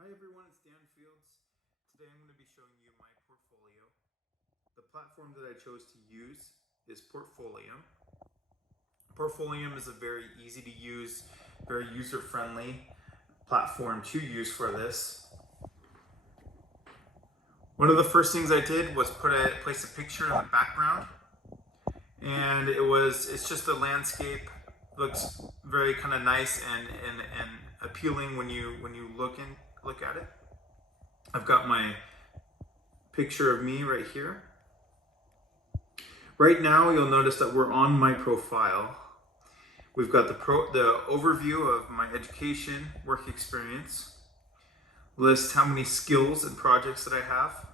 Hi everyone, it's Dan Fields. Today I'm going to be showing you my portfolio. The platform that I chose to use is Portfolium. Portfolium is a very easy to use, very user-friendly platform to use for this. One of the first things I did was place a picture in the background, and it's just a landscape. Looks very kind of nice and appealing when you look at it. I've got my picture of me right here. Right now, you'll notice that we're on my profile. We've got the overview of my education, work experience, lists how many skills and projects that I have.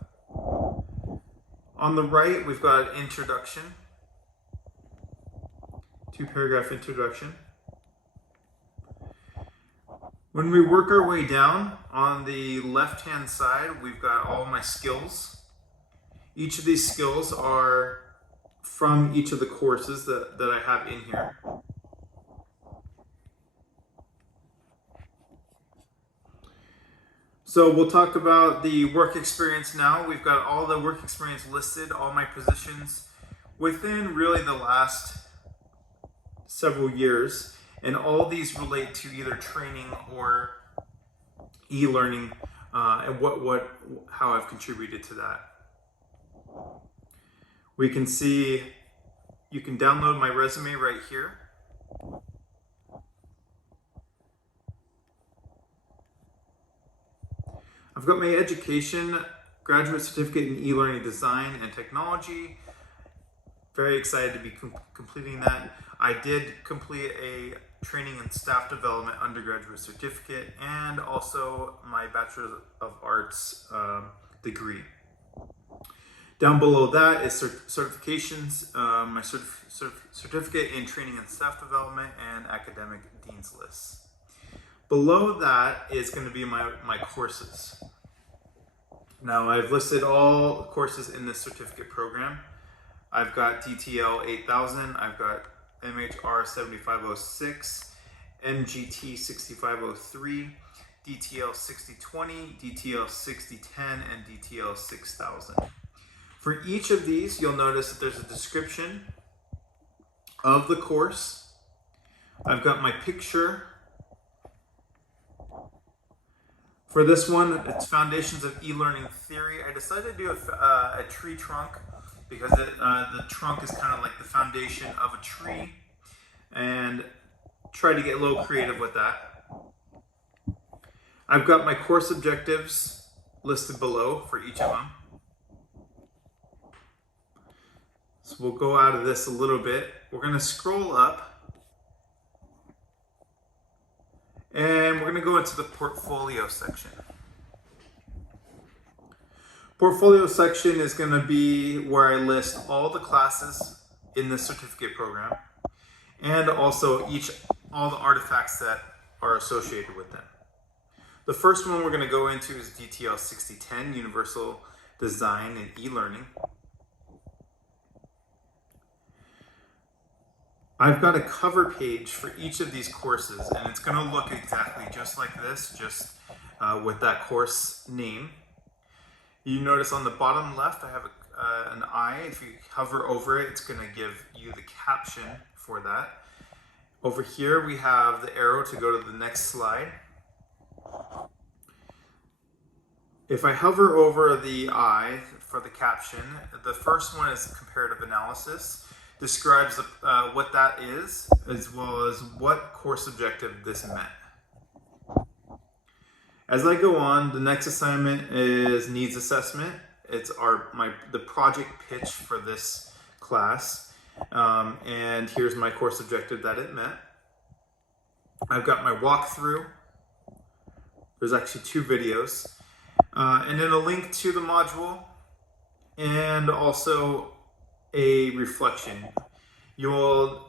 On the right, we've got introduction, 2-paragraph introduction. When we work our way down, on the left-hand side, we've got all my skills. Each of these skills are from each of the courses that I have in here. So we'll talk about the work experience now. We've got all the work experience listed, all my positions within really the last several years. And all these relate to either training or e-learning, and how I've contributed to that. We can see, you can download my resume right here. I've got my education, graduate certificate in e-learning design and technology. Very excited to be completing that. I did complete a training and staff development undergraduate certificate and also my Bachelor of Arts degree. Down below that is certifications, my certificate in training and staff development and academic dean's lists. Below that is going to be my courses. Now I've listed all courses in this certificate program. I've got DTL 8000, I've got MHR 7506, MGT 6503, DTL 6020, DTL 6010, and DTL 6000. For each of these, you'll notice that there's a description of the course. I've got my picture. For this one, it's Foundations of E-Learning Theory. I decided to do a tree trunk because the trunk is kind of like the foundation of a tree, and try to get a little creative with that. I've got my course objectives listed below for each of them. So we'll go out of this a little bit. We're going to scroll up, and we're going to go into the portfolio section. Portfolio section is going to be where I list all the classes in the certificate program and also all the artifacts that are associated with them. The first one we're going to go into is DTL 6010, Universal Design and E-Learning. I've got a cover page for each of these courses, and it's going to look exactly just like this, just with that course name. You notice on the bottom left, I have an eye. If you hover over it, it's going to give you the caption for that. Over here, we have the arrow to go to the next slide. If I hover over the eye for the caption, the first one is comparative analysis. Describes what that is, as well as what course objective this met. As I go on, the next assignment is needs assessment. It's the project pitch for this class, and here's my course objective that it met. I've got my walkthrough. There's actually 2 videos, and then a link to the module, and also a reflection. You'll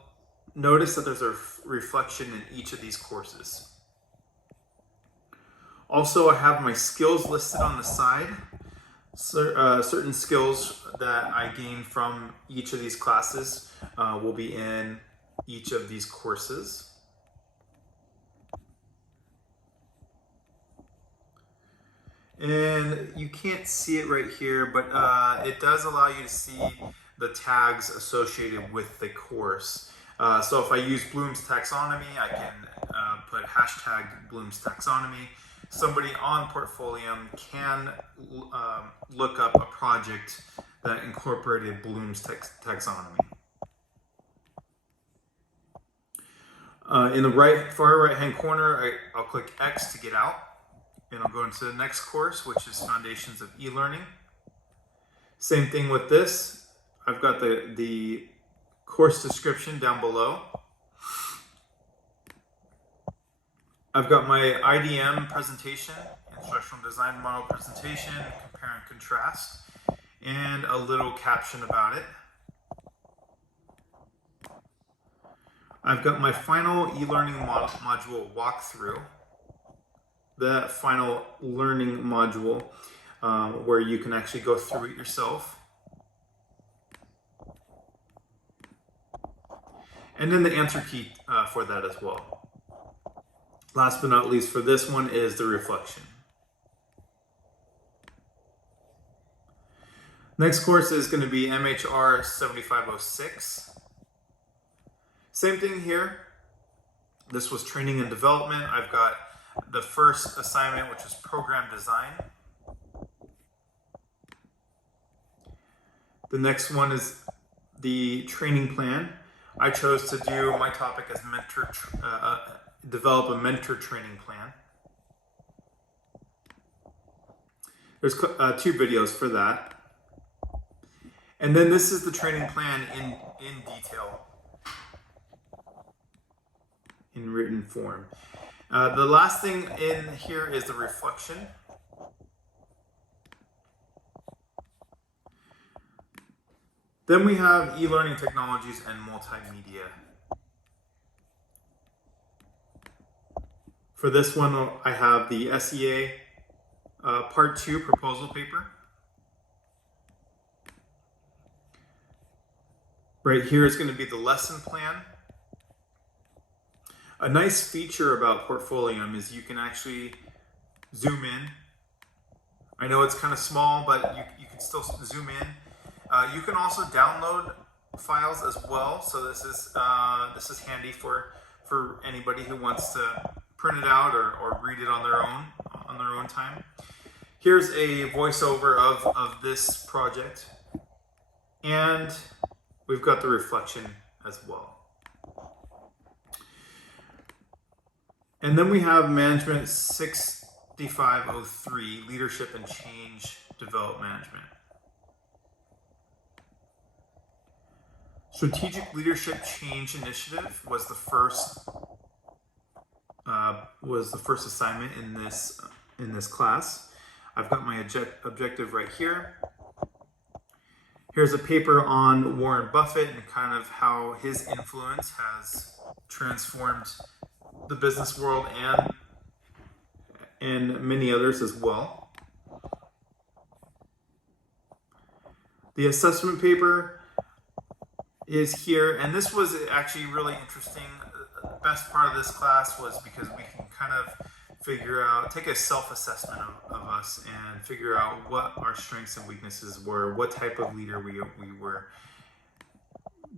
notice that there's a reflection in each of these courses. Also, I have my skills listed on the side. Certain skills that I gained from each of these classes will be in each of these courses. And you can't see it right here, but it does allow you to see the tags associated with the course. So if I use Bloom's taxonomy, I can put hashtag Bloom's taxonomy. Somebody on Portfolium can look up a project that incorporated Bloom's taxonomy. In the far right hand corner, I'll click X to get out, and I'll go into the next course, which is Foundations of E-Learning. Same thing with this. I've got the course description down below. I've got my IDM presentation, instructional design model presentation, compare and contrast, and a little caption about it. I've got my final e-learning module walkthrough, the final learning module where you can actually go through it yourself. And then the answer key for that as well. Last but not least for this one is the reflection. Next course is going to be MHR 7506. Same thing here. This was training and development. I've got the first assignment, which is program design. The next one is the training plan. I chose to do my topic as develop a mentor training plan. There's 2 videos for that. And then this is the training plan in detail, in written form. The last thing in here is the reflection. Then we have e-learning technologies and multimedia. For this one, I have the SEA Part 2 proposal paper. Right here is going to be the lesson plan. A nice feature about Portfolium is you can actually zoom in. I know it's kind of small, but you can still zoom in. You can also download files as well. So this is handy for anybody who wants to print it out or read it on their own time. Here's a voiceover of this project, and we've got the reflection as well. And then we have Management 6503, Leadership and Change Development Management. Strategic Leadership Change Initiative was the first assignment in this class. I've got my objective right here. Here's a paper on Warren Buffett and kind of how his influence has transformed the business world and many others as well. The assessment paper is here, and this was actually really interesting. The best part of this class was because we can kind of take a self-assessment of us and figure out what our strengths and weaknesses were, what type of leader we were,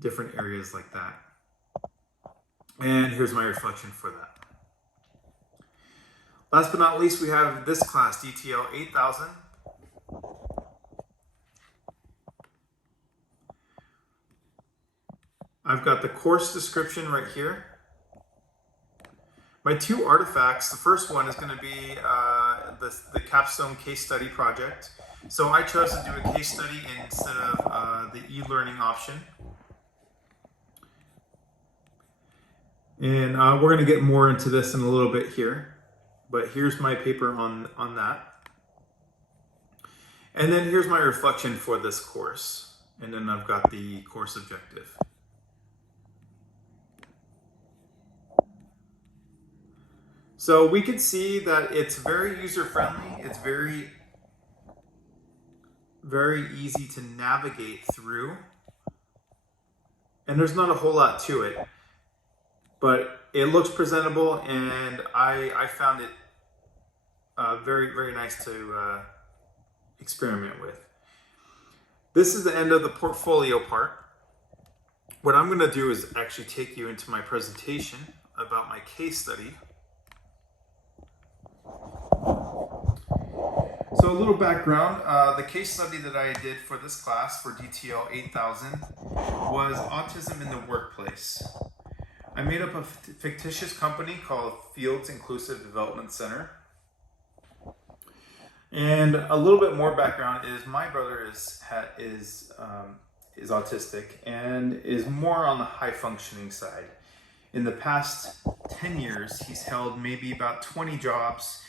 different areas like that. And here's my reflection for that. Last but not least, we have this class, DTL 8000. I've got the course description right here. My 2 artifacts, the first one is going to be the Capstone case study project. So I chose to do a case study instead of the e-learning option. And we're going to get more into this in a little bit here. But here's my paper on that. And then here's my reflection for this course. And then I've got the course objective. So we can see that it's very user-friendly. It's very, very easy to navigate through. And there's not a whole lot to it. But it looks presentable, and I found it very, very nice to experiment with. This is the end of the portfolio part. What I'm going to do is actually take you into my presentation about my case study. So a little background, the case study that I did for this class for DTL 8000 was autism in the workplace. I made up a fictitious company called Fields Inclusive Development Center. And a little bit more background is my brother is autistic and is more on the high functioning side. In the past 10 years, he's held maybe about 20 jobs